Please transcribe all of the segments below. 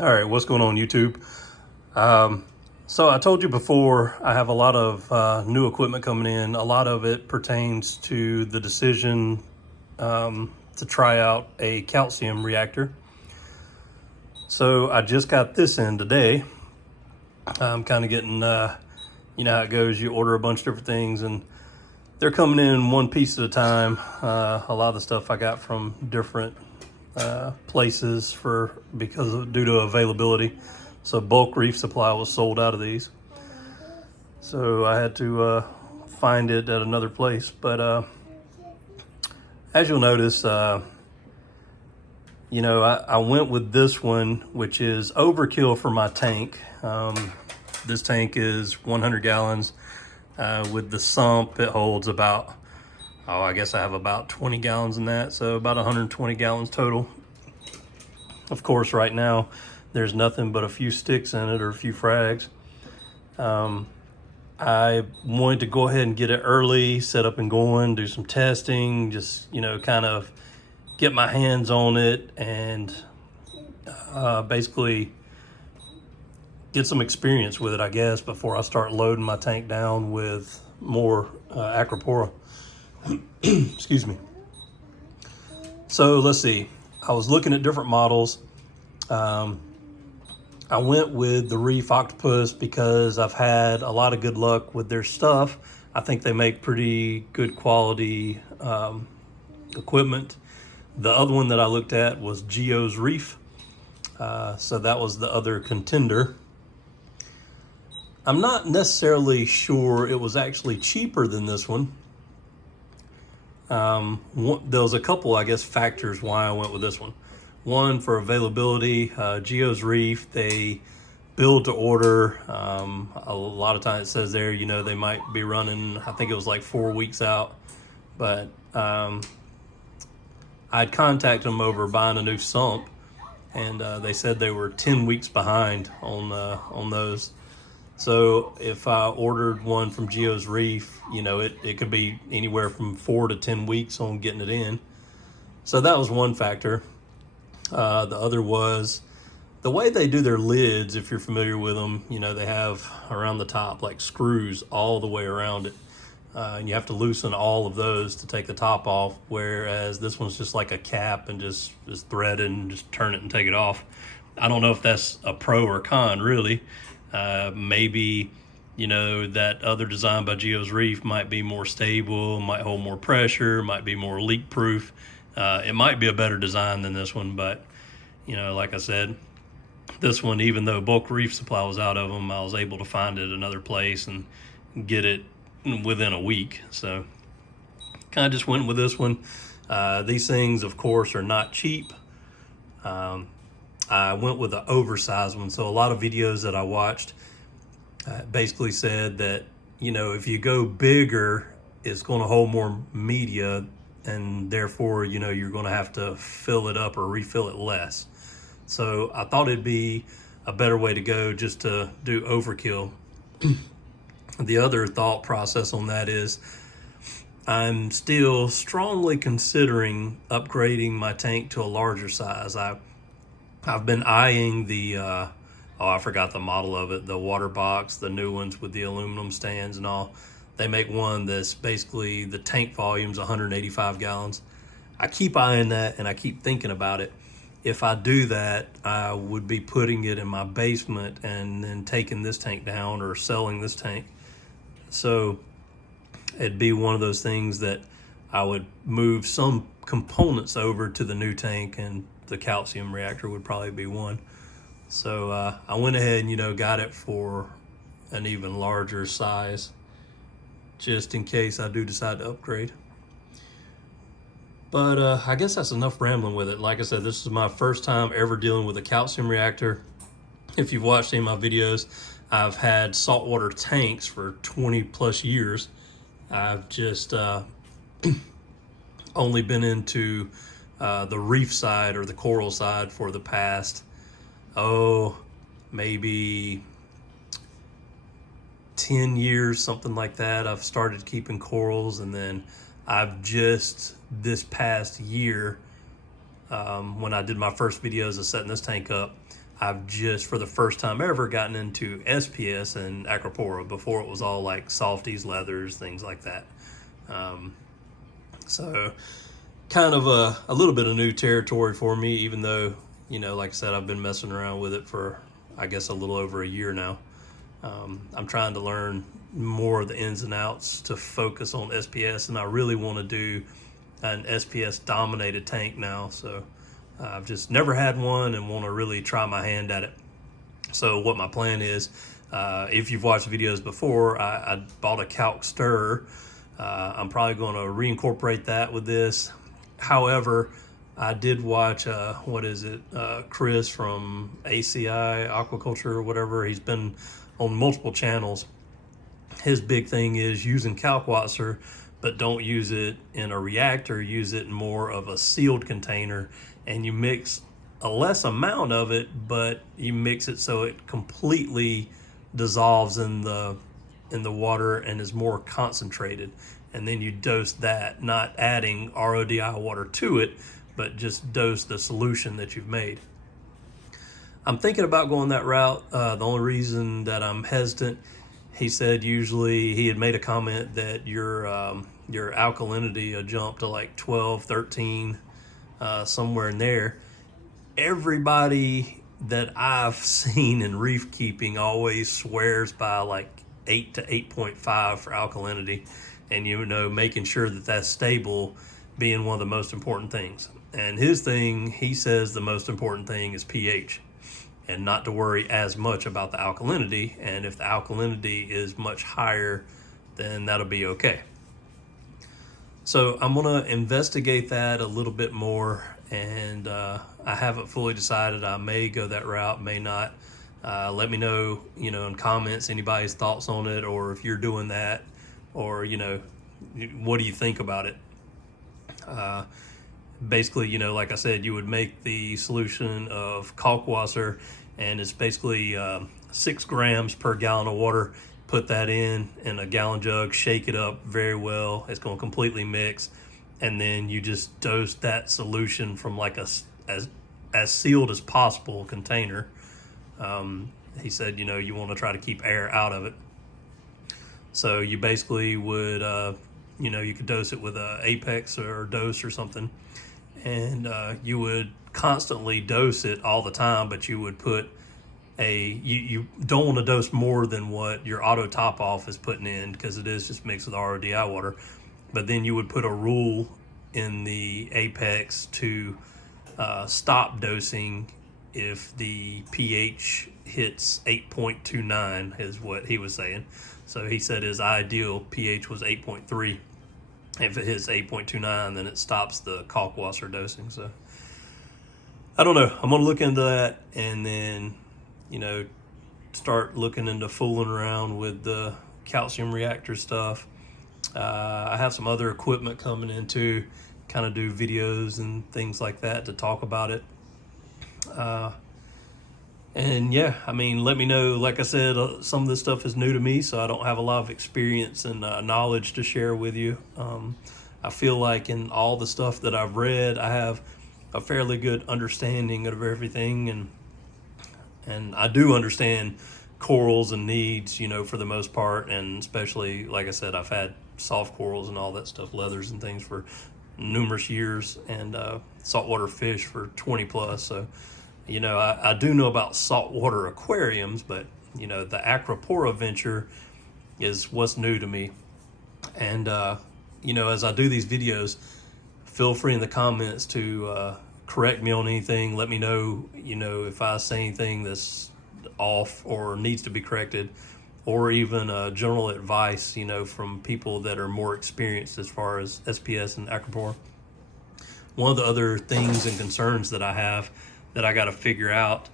All right, what's going on, YouTube? So I told you before, I have a lot of new equipment coming in. A lot of it pertains to the decision to try out a calcium reactor. So I just got this in today. I'm kind of getting, you know how it goes. You order a bunch of different things, and they're coming in one piece at a time. A lot of the stuff I got from different places due to availability. So bulk reef supply was sold out of these. So I had to find it at another place. But as you'll notice, I went with this one, which is overkill for my tank. This tank is 100 gallons. With the sump, it holds about, I guess I have about 20 gallons in that. So about 120 gallons total. Of course, right now, there's nothing but a few sticks in it or a few frags. I wanted to go ahead and get it early, set up and going, do some testing, just, kind of get my hands on it and basically get some experience with it, I guess, before I start loading my tank down with more Acropora. Excuse me. So let's see. I was looking at different models. I went with the Reef Octopus because I've had a lot of good luck with their stuff. I think they make pretty good quality equipment. The other one that I looked at was Geo's Reef. So that was the other contender. I'm not necessarily sure it was actually cheaper than this one. There was a couple, I guess, factors why I went with this one. One, for availability. Geo's Reef, they build to order. A lot of times it says there, they might be running, I think it was like 4 weeks out. But I'd contacted them over buying a new sump, and they said they were 10 weeks behind on those. So if I ordered one from Geo's Reef, it could be anywhere from 4 to 10 weeks on getting it in. So that was one factor. The other was the way they do their lids. If you're familiar with them, they have around the top like screws all the way around it. And you have to loosen all of those to take the top off, whereas this one's just like a cap and just thread it and just turn it and take it off. I don't know if that's a pro or con, really. Maybe, that other design by Geo's Reef might be more stable, might hold more pressure, might be more leak proof. It might be a better design than this one, but, like I said, this one, even though bulk reef supply was out of them, I was able to find it another place and get it within a week. So kind of just went with this one. These things, of course, are not cheap. I went with the oversized one. So a lot of videos that I watched basically said that, if you go bigger, it's going to hold more media, and therefore, you're going to have to fill it up or refill it less. So I thought it'd be a better way to go just to do overkill. The other thought process on that is I'm still strongly considering upgrading my tank to a larger size. I've been eyeing the, I forgot the model of it, the water box, the new ones with the aluminum stands and all. They make one that's basically the tank volume's 185 gallons. I keep eyeing that and I keep thinking about it. If I do that, I would be putting it in my basement and then taking this tank down or selling this tank. So it'd be one of those things that I would move some components over to the new tank, and the calcium reactor would probably be one. So I went ahead and, got it for an even larger size, just in case I do decide to upgrade. But I guess that's enough rambling with it. Like I said, this is my first time ever dealing with a calcium reactor. If you've watched any of my videos, I've had saltwater tanks for 20 plus years. I've just only been into the reef side or the coral side for the past, maybe 10 years, something like that. I've started keeping corals, and then I've just this past year, when I did my first videos of setting this tank up, I've just, for the first time ever, gotten into SPS and Acropora. Before it was all like softies, leathers, things like that. So kind of a little bit of new territory for me, even though, you know, like I said, I've been messing around with it for, I guess, a little over a year now. I'm trying to learn more of the ins and outs to focus on SPS, and I really want to do an SPS dominated tank now. So I've just never had one and want to really try my hand at it. So what my plan is, if you've watched videos before, I bought a calc stirrer. I'm probably going to reincorporate that with this. However, I did watch, Chris from ACI Aquaculture or whatever. He's been on multiple channels. His big thing is using Kalkwasser, but don't use it in a reactor. Use it in more of a sealed container, and you mix a less amount of it, but you mix it so it completely dissolves in the water and is more concentrated. And then you dose that, not adding RODI water to it, but just dose the solution that you've made. I'm thinking about going that route. The only reason that I'm hesitant, he said usually, he had made a comment that your alkalinity will jump to like 12, 13, somewhere in there. Everybody that I've seen in reef keeping always swears by like 8 to 8.5 for alkalinity. And, you know, making sure that that's stable being one of the most important things. And his thing, he says the most important thing is pH, and not to worry as much about the alkalinity. And if the alkalinity is much higher, then that'll be okay. So I'm going to investigate that a little bit more, and I haven't fully decided. I may go that route, may not. Let me know, you know, in comments, anybody's thoughts on it, or if you're doing that, or, you know, what do you think about it? Basically, you know, like I said, you would make the solution of Kalkwasser, and it's basically 6 grams per gallon of water. Put that in a gallon jug, shake it up very well. It's going to completely mix, and then you just dose that solution from like as sealed as possible container. He said, you know, you want to try to keep air out of it. So you basically would, you know, you could dose it with a Apex or Dose or something, and you would constantly dose it all the time, but you would put you don't want to dose more than what your auto top off is putting in, because it is just mixed with RODI water. But then you would put a rule in the Apex to stop dosing if the pH hits 8.29 is what he was saying. So he said his ideal pH was 8.3. If it hits 8.29, then it stops the Kalkwasser dosing. So I don't know. I'm going to look into that, and then, you know, start looking into fooling around with the calcium reactor stuff. I have some other equipment coming in to kind of do videos and things like that to talk about it. And yeah, I mean, let me know. Like I said, some of this stuff is new to me, so I don't have a lot of experience and knowledge to share with you. I feel like in all the stuff that I've read, I have a fairly good understanding of everything, and I do understand corals and needs, you know, for the most part, and especially, like I said, I've had soft corals and all that stuff, leathers and things, for numerous years, and saltwater fish for 20 plus. So, you know, I do know about saltwater aquariums, but, you know, the Acropora venture is what's new to me. And, you know, as I do these videos, feel free in the comments to correct me on anything. Let me know, you know, if I say anything that's off or needs to be corrected, or even general advice, you know, from people that are more experienced as far as SPS and Acropora. One of the other things and concerns that I have that I got to figure out,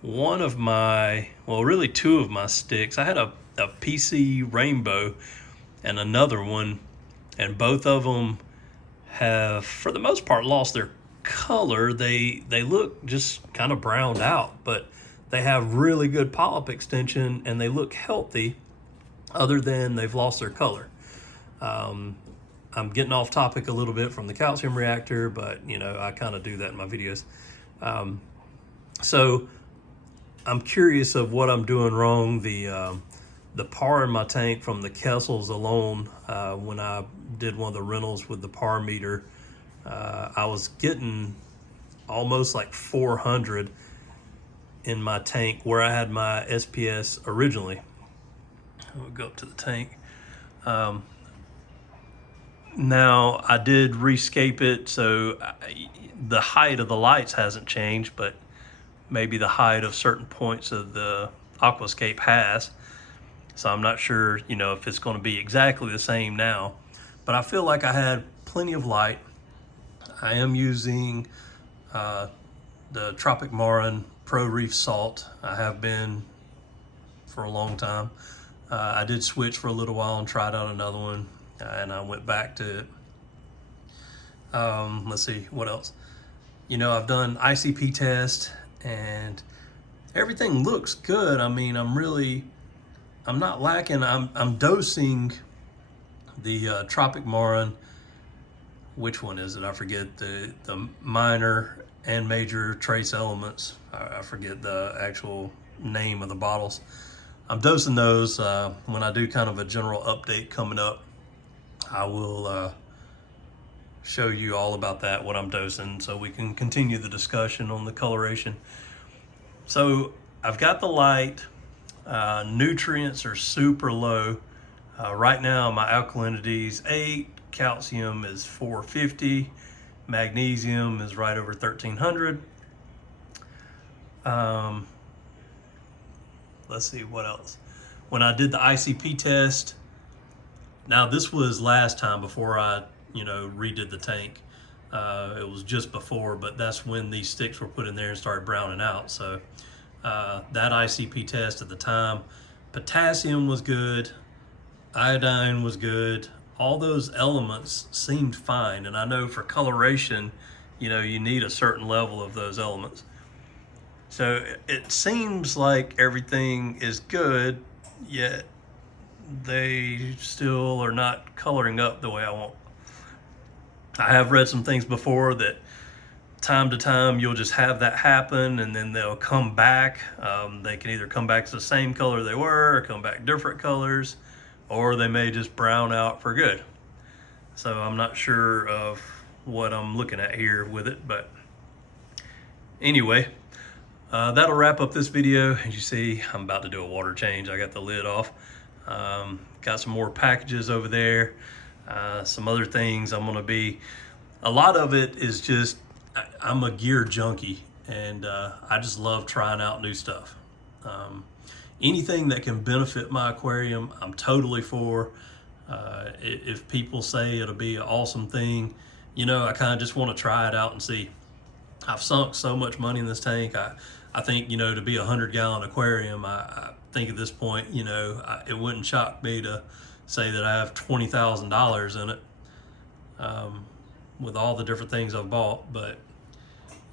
one of my, well, really two of my sticks, I had a PC Rainbow and another one, and both of them have, for the most part, lost their color. They look just kind of browned out, but they have really good polyp extension and they look healthy, other than they've lost their color. I'm getting off topic a little bit from the calcium reactor, but, you know, I kind of do that in my videos. So I'm curious of what I'm doing wrong. The par in my tank from the Kessels alone, when I did one of the rentals with the par meter, I was getting almost like 400 in my tank where I had my SPS originally. We'll go up to the tank. Now I did rescape it, so the height of the lights hasn't changed, but maybe the height of certain points of the aquascape has. So I'm not sure, if it's going to be exactly the same now, but I feel like I had plenty of light. I am using the Tropic Marin Pro Reef Salt. I have been for a long time. I did switch for a little while and tried out another one, and I went back to it. Let's see, what else? I've done ICP test and everything looks good. I mean, I'm not lacking. I'm dosing the Tropic Marin. Which one is it? I forget the minor and major trace elements. I forget the actual name of the bottles. I'm dosing those. When I do kind of a general update coming up, I will show you all about that, what I'm dosing, so we can continue the discussion on the coloration. So I've got the light. Nutrients are super low. Right now my alkalinity is 8, calcium is 450, magnesium is right over 1300. Let's see what else. When I did the ICP test, now this was last time before I redid the tank. It was just before, but that's when these sticks were put in there and started browning out. So that ICP test at the time, potassium was good, iodine was good, all those elements seemed fine. And I know for coloration, you need a certain level of those elements. So it seems like everything is good, yet they still are not coloring up the way I want. I have read some things before that time to time you'll just have that happen and then they'll come back. They can either come back to the same color they were or come back different colors, or they may just brown out for good. So I'm not sure of what I'm looking at here with it, but anyway, that'll wrap up this video. As you see, I'm about to do a water change. I got the lid off. Got some more packages over there. Some other things a lot of it is just, I'm a gear junkie, and I just love trying out new stuff. Anything that can benefit my aquarium, I'm totally for. If people say it'll be an awesome thing, I kind of just want to try it out and see. I've sunk so much money in this tank. I think, to be a 100-gallon aquarium, I think at this point, it wouldn't shock me to say that I have $20,000 in it, with all the different things I've bought. But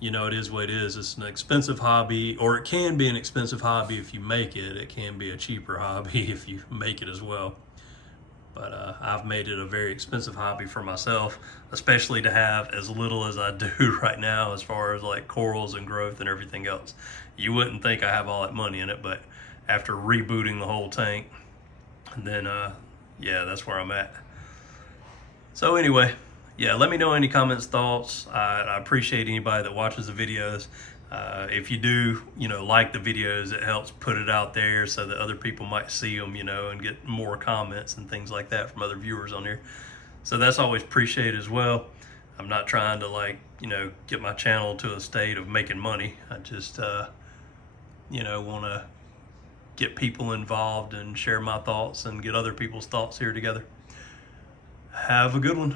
it is what it is. It's an expensive hobby, or it can be an expensive hobby if you make it. It can be a cheaper hobby if you make it as well. But I've made it a very expensive hobby for myself, especially to have as little as I do right now as far as like corals and growth and everything else. You wouldn't think I have all that money in it, but after rebooting the whole tank, and then yeah, that's where I'm at. So anyway, yeah, let me know any comments, thoughts. I appreciate anybody that watches the videos. If you do, like the videos, it helps put it out there so that other people might see them, and get more comments and things like that from other viewers on here. So that's always appreciated as well. I'm not trying to get my channel to a state of making money. I just, want to get people involved and share my thoughts and get other people's thoughts here together. Have a good one.